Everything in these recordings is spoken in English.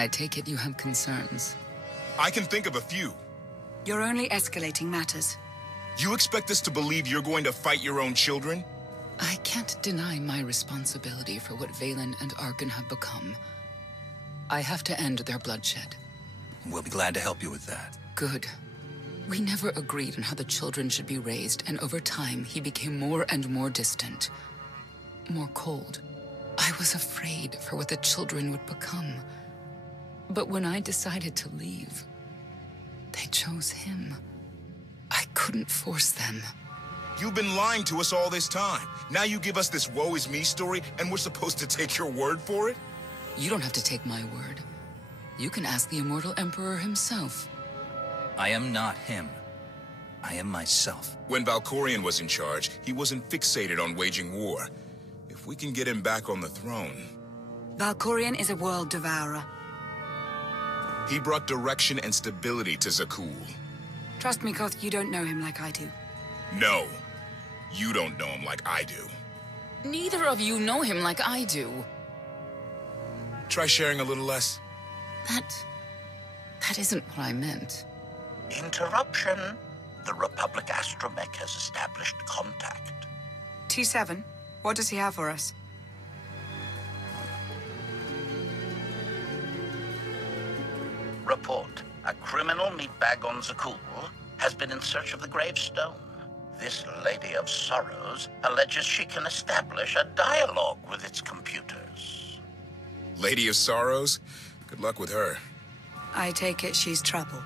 I take it you have concerns. I can think of a few. You're only escalating matters. You expect us to believe you're going to fight your own children? I can't deny my responsibility for what Valen and Arkan have become. I have to end their bloodshed. We'll be glad to help you with that. Good. We never agreed on how the children should be raised, and over time, he became more and more distant. More cold. I was afraid for what the children would become. But when I decided to leave, they chose him. I couldn't force them. You've been lying to us all this time. Now you give us this woe is me story, and we're supposed to take your word for it? You don't have to take my word. You can ask the Immortal Emperor himself. I am not him. I am myself. When Valkorion was in charge, he wasn't fixated on waging war. If we can get him back on the throne... Valkorion is a world devourer. He brought direction and stability to Zakul. Trust me, Koth, you don't know him like I do. No. You don't know him like I do. Neither of you know him like I do. Try sharing a little less. That isn't what I meant. Interruption. The Republic astromech has established contact. T7, what does he have for us? Report. A criminal meatbag on Zakul has been in search of the gravestone. This Lady of Sorrows alleges she can establish a dialogue with its computers. Lady of Sorrows? Good luck with her. I take it she's trouble.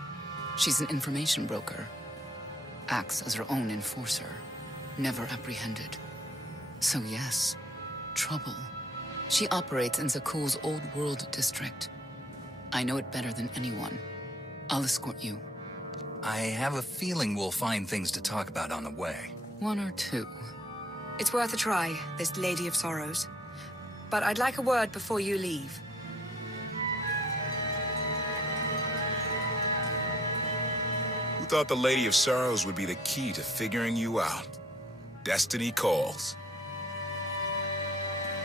She's an information broker. Acts as her own enforcer. Never apprehended. So yes, trouble. She operates in Zakul's Old World district. I know it better than anyone. I'll escort you. I have a feeling we'll find things to talk about on the way. One or two. It's worth a try, this Lady of Sorrows. But I'd like a word before you leave. Who thought the Lady of Sorrows would be the key to figuring you out? Destiny calls.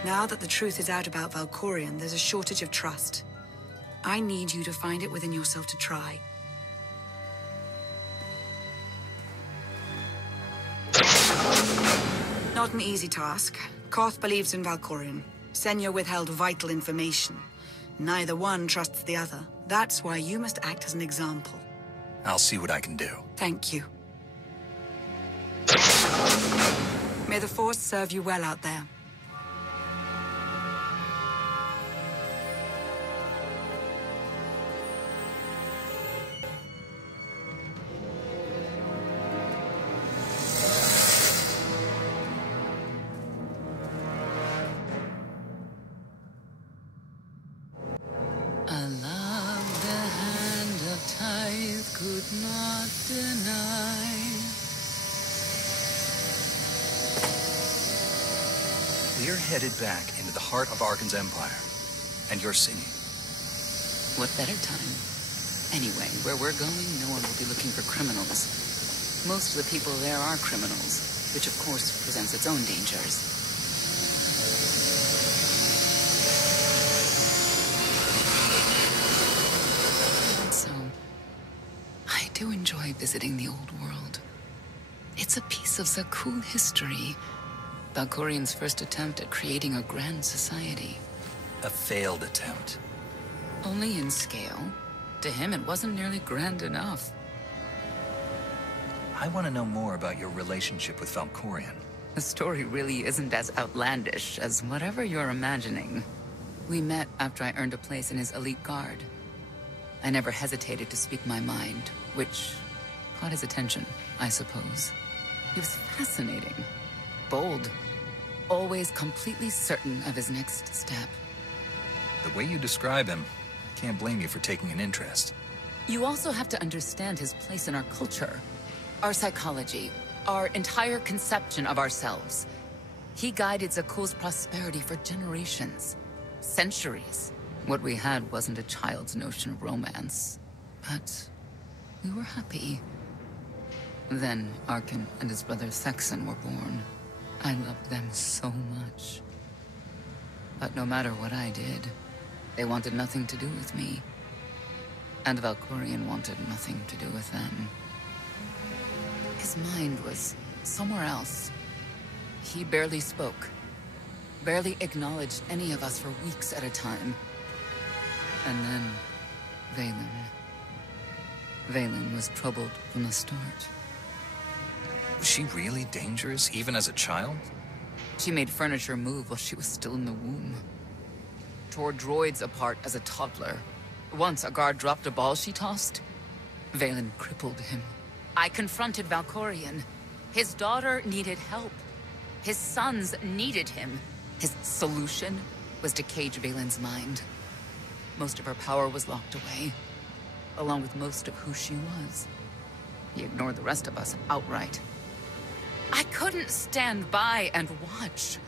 Now that the truth is out about Valkorion, there's a shortage of trust. I need you to find it within yourself to try. Not an easy task. Koth believes in Valkorion. Senya withheld vital information. Neither one trusts the other. That's why you must act as an example. I'll see what I can do. Thank you. May the Force serve you well out there. We're headed back into the heart of Arkan's empire. And you're singing. What better time? Anyway, where we're going, no one will be looking for criminals. Most of the people there are criminals, which of course presents its own dangers. And so, I do enjoy visiting the old world. It's a piece of Zakul history. Valkorion's first attempt at creating a grand society. A failed attempt. Only in scale. To him, it wasn't nearly grand enough. I want to know more about your relationship with Valkorion. The story really isn't as outlandish as whatever you're imagining. We met after I earned a place in his elite guard. I never hesitated to speak my mind, which caught his attention, I suppose. He was fascinating. Bold. Always completely certain of his next step. The way you describe him, I can't blame you for taking an interest. You also have to understand his place in our culture. Our psychology. Our entire conception of ourselves. He guided Zakul's prosperity for generations. Centuries. What we had wasn't a child's notion of romance. But we were happy. Then Arkan and his brother Thexan were born. I loved them so much. But no matter what I did, They wanted nothing to do with me. And Valkorion wanted nothing to do with them. His mind was somewhere else. He barely spoke. Barely acknowledged any of us for weeks at a time. And then, Vaylin. Vaylin was troubled from the start. Was she really dangerous, even as a child? She made furniture move while she was still in the womb. Tore droids apart as a toddler. Once a guard dropped a ball she tossed. Vaylin crippled him. I confronted Valkorion. His daughter needed help. His sons needed him. His solution was to cage Vaylin's mind. Most of her power was locked away, along with most of who she was. He ignored the rest of us outright. I couldn't stand by and watch.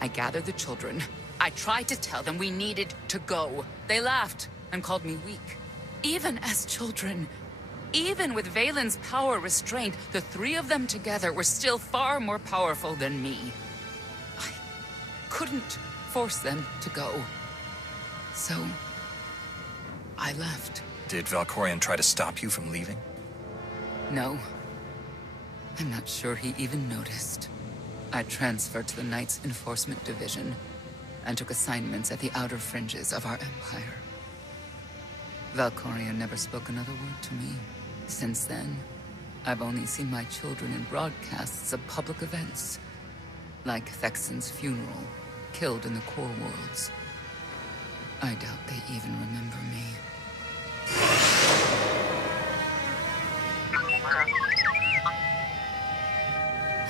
I gathered the children. I tried to tell them we needed to go. They laughed and called me weak. Even as children, even with Vaylin's power restrained, the three of them together were still far more powerful than me. I couldn't force them to go. So, I left. Did Valkorion try to stop you from leaving? No. I'm not sure he even noticed. I transferred to the Knights Enforcement Division and took assignments at the outer fringes of our empire. Valkorion never spoke another word to me. Since then, I've only seen my children in broadcasts of public events, like Thexen's funeral, killed in the core worlds. I doubt they even remember me.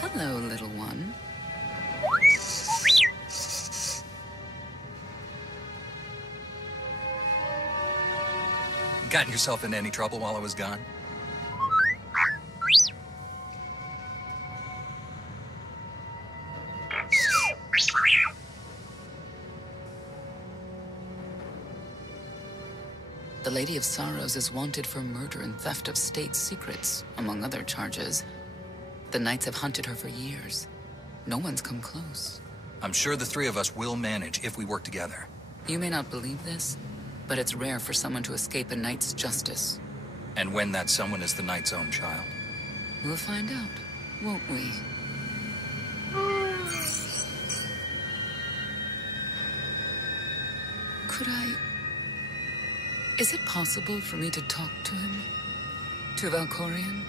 Hello, little one. Gotten yourself into any trouble while I was gone? The Lady of Sorrows is wanted for murder and theft of state secrets, among other charges. The Knights have hunted her for years. No one's come close. I'm sure the three of us will manage if we work together. You may not believe this, but it's rare for someone to escape a Knight's justice. And when that someone is the Knight's own child. We'll find out, won't we? Could I... Is it possible for me to talk to him? To Valkorion?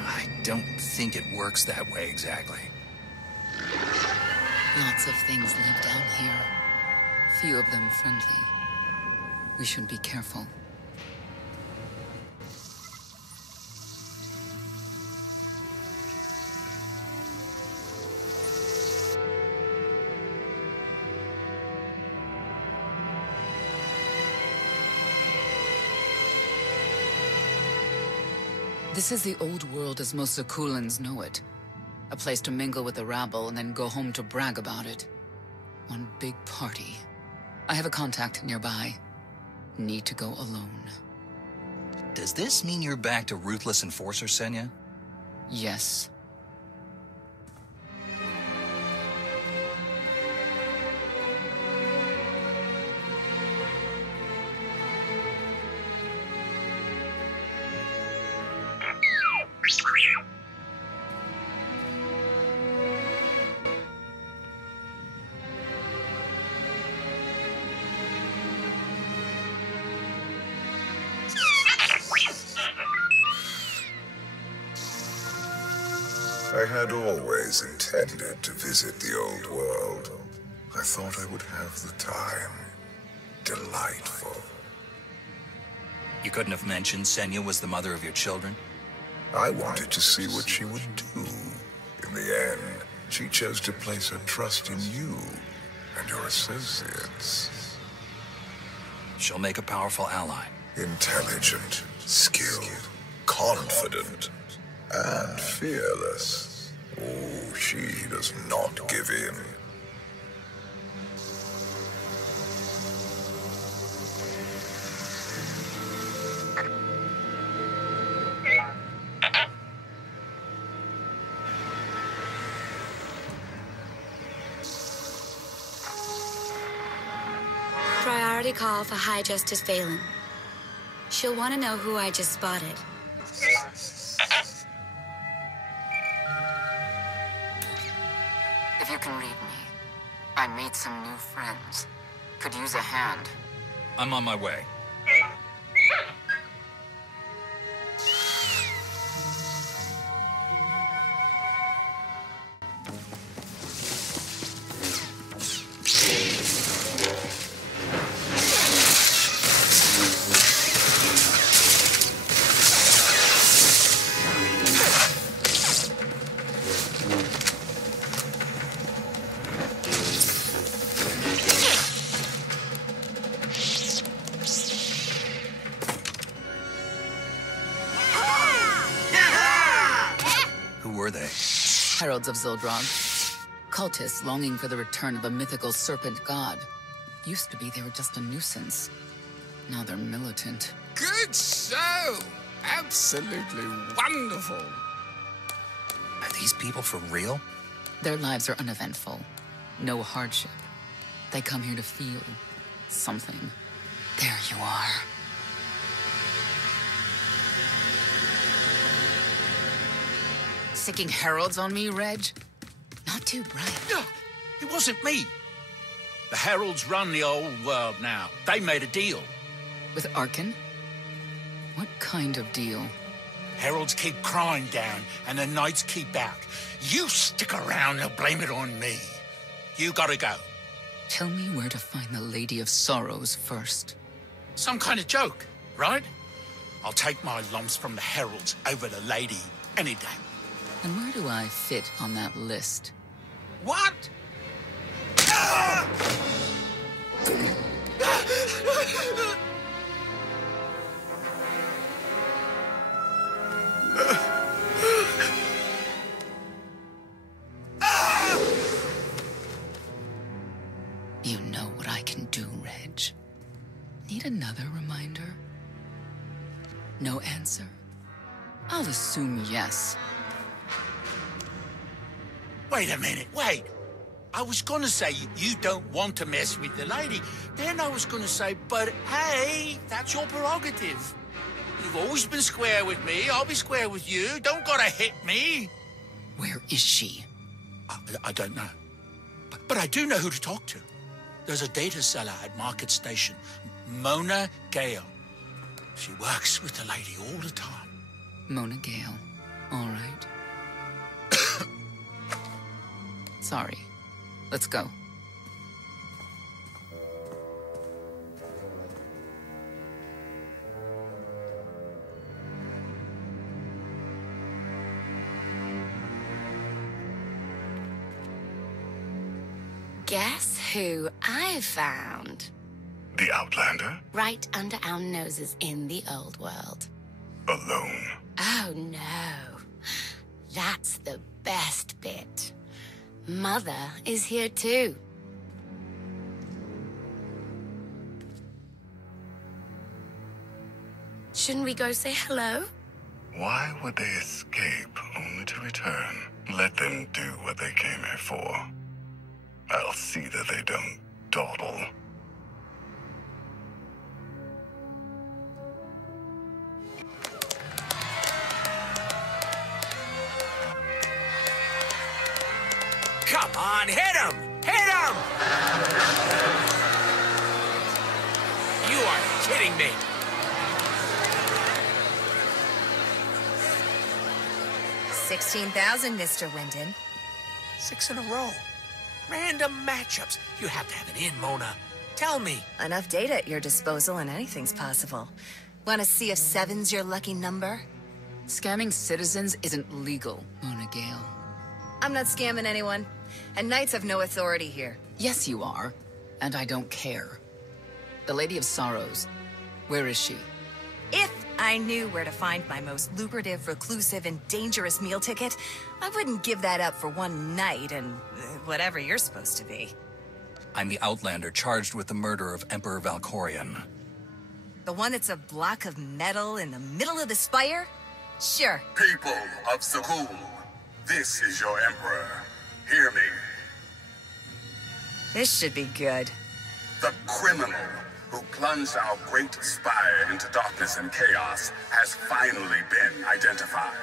I don't think it works that way exactly. Lots of things live down here. Few of them friendly. We should be careful. This is the old world as most Zakulans know it. A place to mingle with the rabble and then go home to brag about it. One big party. I have a contact nearby. Need to go alone. Does this mean you're back to ruthless enforcer, Senya? Yes. I had always intended to visit the old world. I thought I would have the time. Delightful. You couldn't have mentioned Senya was the mother of your children? I wanted to see what she would do. In the end, she chose to place her trust in you and your associates. She'll make a powerful ally. Intelligent, skilled, confident, and fearless. Oh, she does not give in. security call for High Justice Valen. She'll want to know who I just spotted. If you can read me, I made some new friends. Could use a hand. I'm on my way. Heralds of Zildrog. Cultists longing for the return of a mythical serpent god. Used to be they were just a nuisance. Now they're militant. Good show! Absolutely wonderful. Are these people for real? Their lives are uneventful. No hardship. They come here to feel something. There you are. Sicking heralds on me, Reg? Not too bright. No, it wasn't me. The heralds run the old world now. They made a deal. With Arkan? What kind of deal? Heralds keep crime down, and the knights keep out. You stick around and blame it on me. You gotta go. Tell me where to find the Lady of Sorrows first. Some kind of joke, right? I'll take my lumps from the heralds over the lady any day. And where do I fit on that list? What? You know what I can do, Reg. Need another reminder? No answer? I'll assume yes. Wait a minute, wait. I was gonna say you don't want to mess with the lady. Then I was gonna say, but hey, that's your prerogative. You've always been square with me, I'll be square with you. Don't gotta hit me. Where is she? I don't know. But I do know who to talk to. There's a data seller at Market Station, Mona Gale. She works with the lady all the time. Mona Gale. All right. Sorry. Let's go. Guess who I found? The Outlander? Right under our noses in the old world. Alone? Oh no. That's the best bit. Mother is here too. Shouldn't we go say hello? Why would they escape only to return? Let them do what they came here for. I'll see that they don't dawdle. Come on, hit him! Hit him! You are kidding me. $16,000, Mr. Wyndon. 6 in a row. Random matchups. You have to have an in, Mona. Tell me. Enough data at your disposal and anything's possible. Want to see if 7's your lucky number? Scamming citizens isn't legal, Mona Gale. I'm not scamming anyone. And knights have no authority here. Yes, you are. And I don't care. The Lady of Sorrows. Where is she? If I knew where to find my most lucrative, reclusive, and dangerous meal ticket, I wouldn't give that up for one night and whatever you're supposed to be. I'm the Outlander charged with the murder of Emperor Valkorion. The one that's a block of metal in the middle of the spire? Sure. People of Zakul, this is your Emperor. Hear me. This should be good. The criminal who plunged our great spire into darkness and chaos, has finally been identified.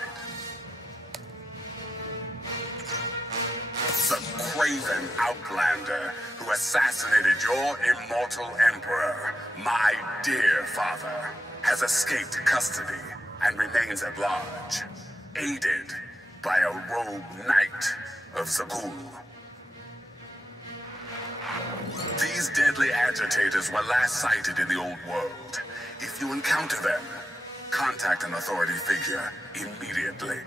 The craven outlander who assassinated your immortal emperor, my dear father, has escaped custody and remains at large, aided by a rogue knight of Zakul. These deadly agitators were last sighted in the old world. If you encounter them, contact an authority figure immediately.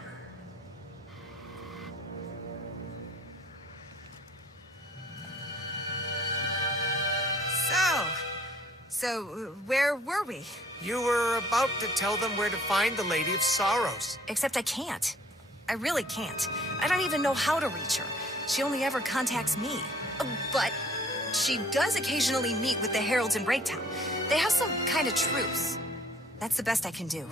So, where were we? You were about to tell them where to find the Lady of Sorrows. Except I can't. I really can't. I don't even know how to reach her. She only ever contacts me. But she does occasionally meet with the Heralds in Breaktown. They have some kind of truce. That's the best I can do.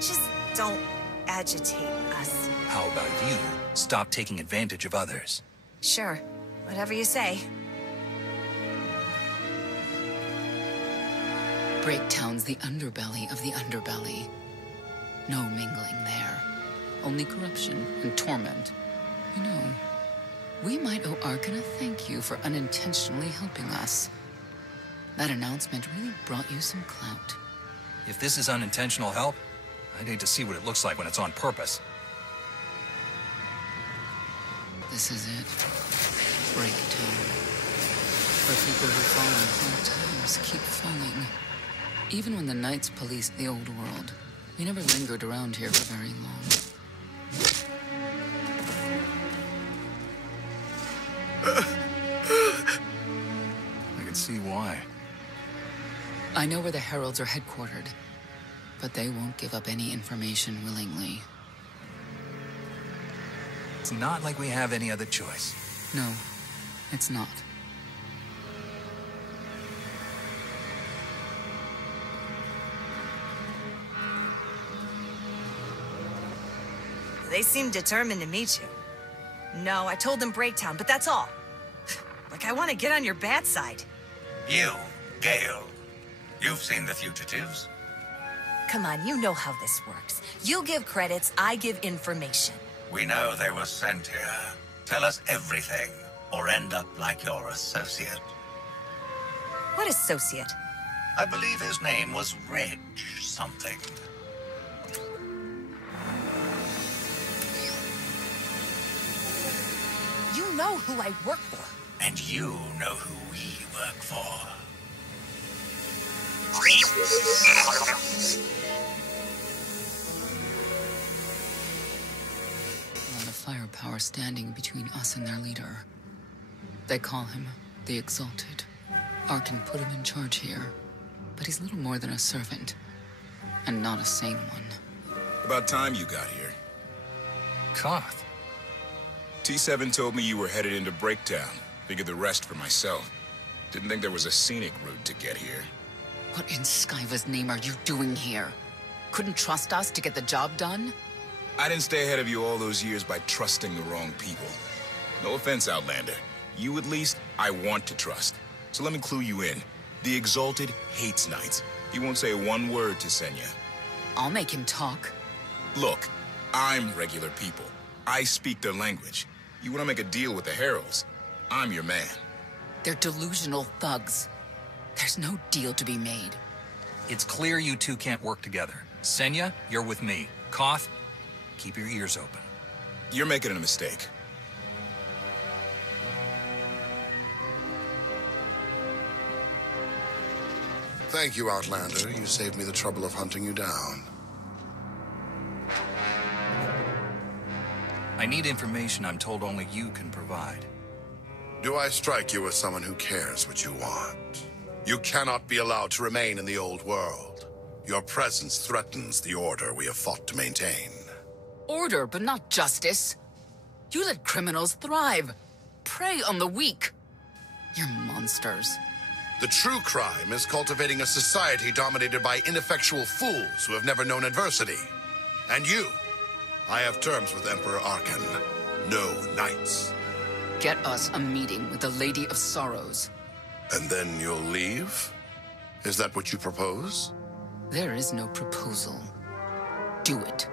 Just don't agitate us. How about you stop taking advantage of others? Sure. Whatever you say. Breaktown's the underbelly of the underbelly. No mingling there. Only corruption and torment. You know, we might owe Arkan a thank you for unintentionally helping us. That announcement really brought you some clout. If this is unintentional help, I'd hate to see what it looks like when it's on purpose. This is it. Breaktown. Where people who fall on hard times keep falling. Even when the Knights policed the old world, we never lingered around here for very long. I can see why. I know where the Heralds are headquartered, but they won't give up any information willingly. It's not like we have any other choice. No, it's not. They seem determined to meet you. No, I told them Breaktown, but that's all. Like I want to get on your bad side. You, Gale. You've seen the fugitives. Come on, you know how this works. You give credits, I give information. We know they were sent here. Tell us everything, or end up like your associate. What associate? I believe his name was Reg something. You know who I work for. And you know who we work for. A lot of firepower standing between us and their leader. They call him the Exalted. Arkan put him in charge here, but he's little more than a servant, and not a sane one. About time you got here. KOTFE. T7 told me you were headed into Breaktown. Figured the rest for myself. Didn't think there was a scenic route to get here. What in Skyva's name are you doing here? Couldn't trust us to get the job done? I didn't stay ahead of you all those years by trusting the wrong people. No offense, Outlander. You at least, I want to trust. So let me clue you in. The Exalted hates Knights. He won't say one word to Senya. I'll make him talk. Look, I'm regular people. I speak their language. You want to make a deal with the Heralds? I'm your man. They're delusional thugs. There's no deal to be made. It's clear you two can't work together. Senya, you're with me. KOTFE, keep your ears open. You're making a mistake. Thank you, Outlander. You saved me the trouble of hunting you down. I need information I'm told only you can provide. Do I strike you as someone who cares what you want? You cannot be allowed to remain in the old world. Your presence threatens the order we have fought to maintain. Order, but not justice. You let criminals thrive. Prey on the weak. You're monsters. The true crime is cultivating a society dominated by ineffectual fools who have never known adversity. And you, I have terms with Emperor Arkan. No knights. Get us a meeting with the Lady of Sorrows. And then you'll leave? Is that what you propose? There is no proposal. Do it.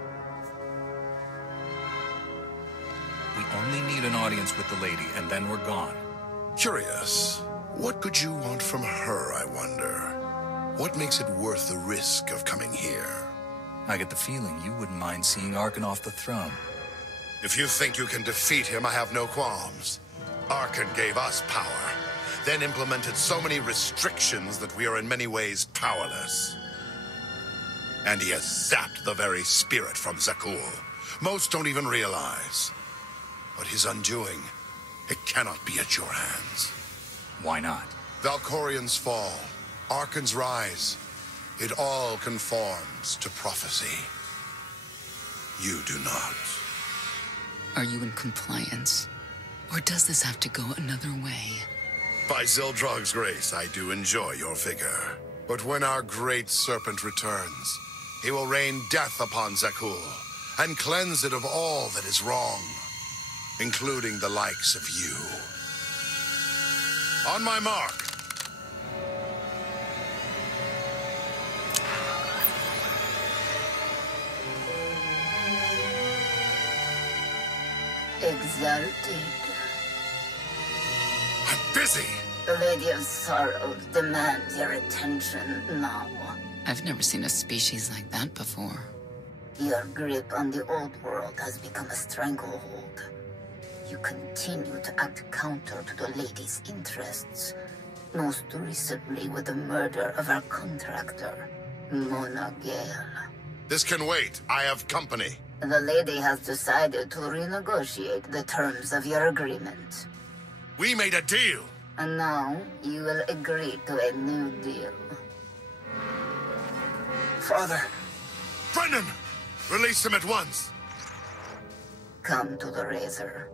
We only need an audience with the lady, and then we're gone. Curious. What could you want from her, I wonder? What makes it worth the risk of coming here? I get the feeling you wouldn't mind seeing Arkan off the throne. If you think you can defeat him, I have no qualms. Arkan gave us power, then implemented so many restrictions that we are in many ways powerless. And he has zapped the very spirit from Zakul. Most don't even realize. But his undoing, it cannot be at your hands. Why not? Valkorian's fall, Arkan's rise, it all conforms to prophecy. You do not. Are you in compliance? Or does this have to go another way? By Zildrog's grace, I do enjoy your vigor. But when our great serpent returns, he will rain death upon Zakul and cleanse it of all that is wrong, including the likes of you. On my mark. Exalted. I'm busy. The Lady of Sorrows demands your attention now. I've never seen a species like that before. Your grip on the old world has become a stranglehold. You continue to act counter to the Lady's interests, most recently with the murder of our contractor, Mona Gale. This can wait. I have company. The Lady has decided to renegotiate the terms of your agreement. We made a deal. And now, you will agree to a new deal. Father! Brennan! Release him at once! Come to the Razor.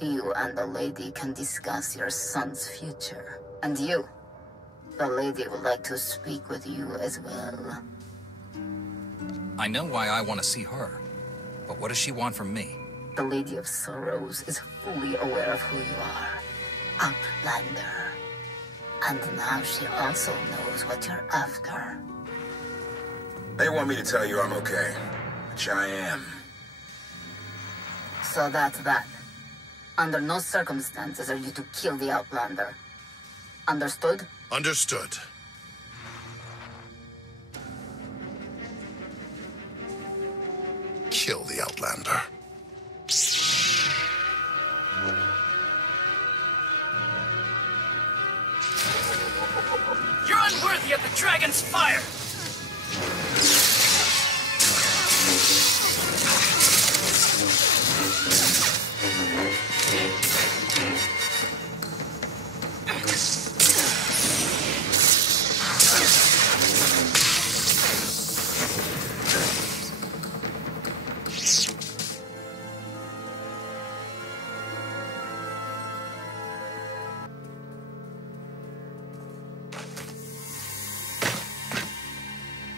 You and the Lady can discuss your son's future. And you, the Lady would like to speak with you as well. I know why I want to see her. But what does she want from me? The Lady of Sorrows is fully aware of who you are. Outlander. And now she also knows what you're after. They want me to tell you I'm okay, which I am. So that's that. Under no circumstances are you to kill the Outlander. Understood? Understood. Kill the Outlander. You're unworthy of the dragon's fire!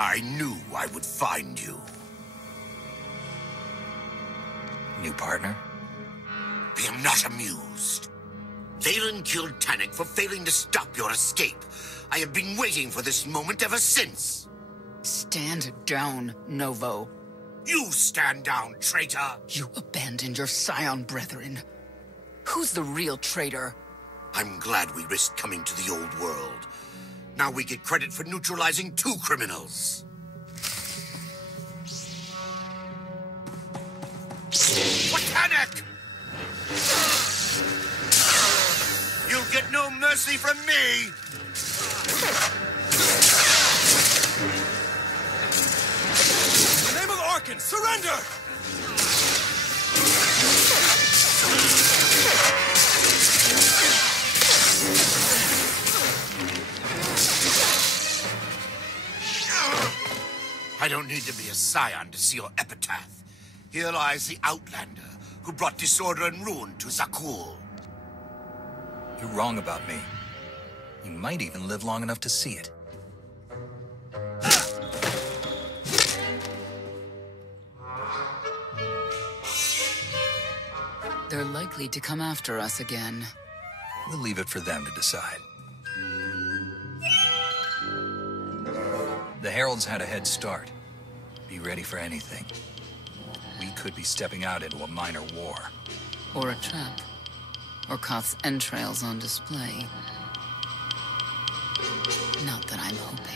I knew I would find you. New partner? I am not amused. Valen killed Tannic for failing to stop your escape. I have been waiting for this moment ever since. Stand down, Novo. You stand down, traitor! You abandoned your scion brethren. Who's the real traitor? I'm glad we risked coming to the old world. Now we get credit for neutralizing 2 criminals. For Tannic! You'll get no mercy from me! In the name of Arkan, surrender! I don't need to be a scion to see your epitaph. Here lies the Outlander, who brought disorder and ruin to Zakul. You're wrong about me. You might even live long enough to see it. They're likely to come after us again. We'll leave it for them to decide. The Heralds had a head start. Be ready for anything. We could be stepping out into a minor war. Or a trap. Or KOTFE's entrails on display. Not that I'm hoping.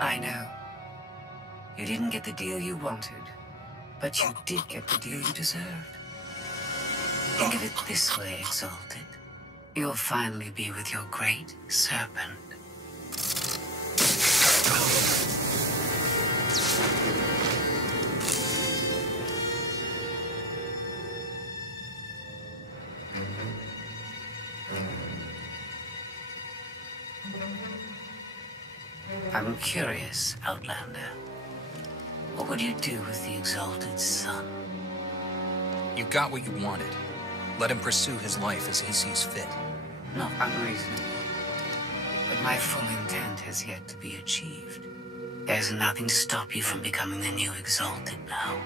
I know. You didn't get the deal you wanted, but you did get the deal you deserved. Think of it this way, Exalted. You'll finally be with your great serpent. I'm curious, Outlander. What would you do with the Exalted Son? You got what you wanted. Let him pursue his life as he sees fit. Not unreasonable. But my full intent has yet to be achieved. There's nothing to stop you from becoming the new Exalted now.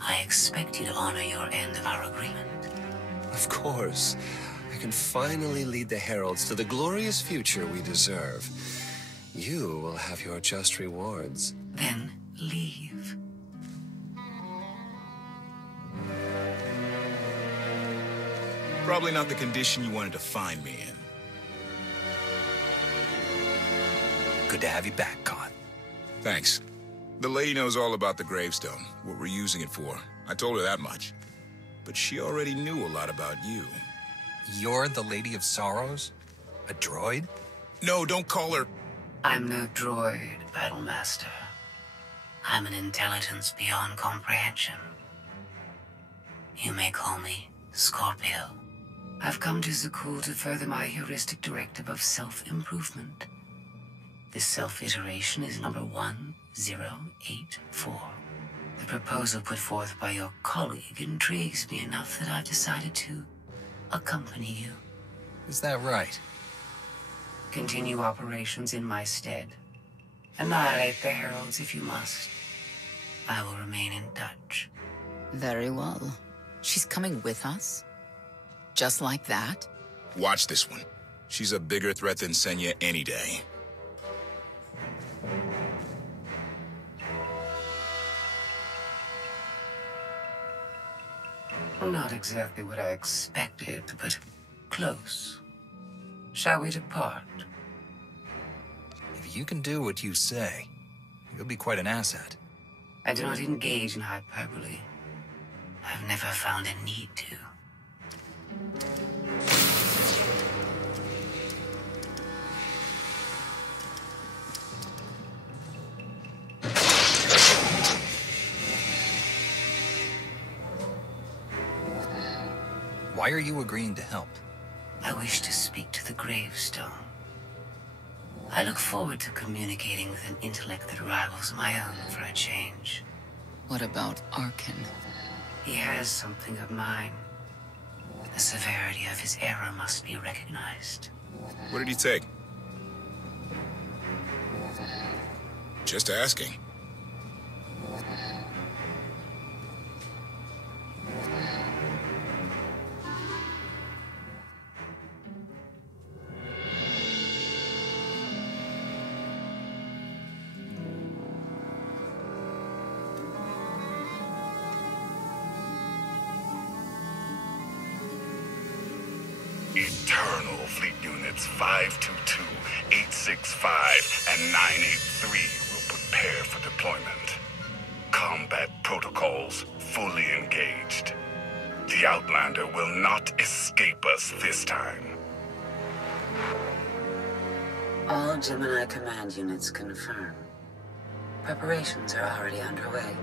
I expect you to honor your end of our agreement. Of course. I can finally lead the Heralds to the glorious future we deserve. You will have your just rewards. Then leave. Probably not the condition you wanted to find me in. Good to have you back, KOTFE. Thanks. The lady knows all about the gravestone, what we're using it for. I told her that much. But she already knew a lot about you. You're the Lady of Sorrows? A droid? No, don't call her... I'm no droid, Battlemaster. I'm an intelligence beyond comprehension. You may call me Scorpio. I've come to Zakul to further my heuristic directive of self-improvement. This self-iteration is number 1084. The proposal put forth by your colleague intrigues me enough that I've decided to accompany you. Is that right? Continue operations in my stead. Annihilate the Heralds if you must. I will remain in touch. Very well. She's coming with us? Just like that? Watch this one. She's a bigger threat than Senya any day. Not exactly what I expected, but close. Shall we depart? If you can do what you say, you'll be quite an asset. I do not engage in hyperbole. I've never found a need to. Why are you agreeing to help? I wish to speak to the gravestone. I look forward to communicating with an intellect that rivals my own for a change. What about Arkin? He has something of mine. The severity of his error must be recognized. What did he take? Just asking. Eternal Fleet Units 522, 865, and 983 will prepare for deployment. Combat protocols fully engaged. The Outlander will not escape us this time. All Gemini command units confirm. Preparations are already underway.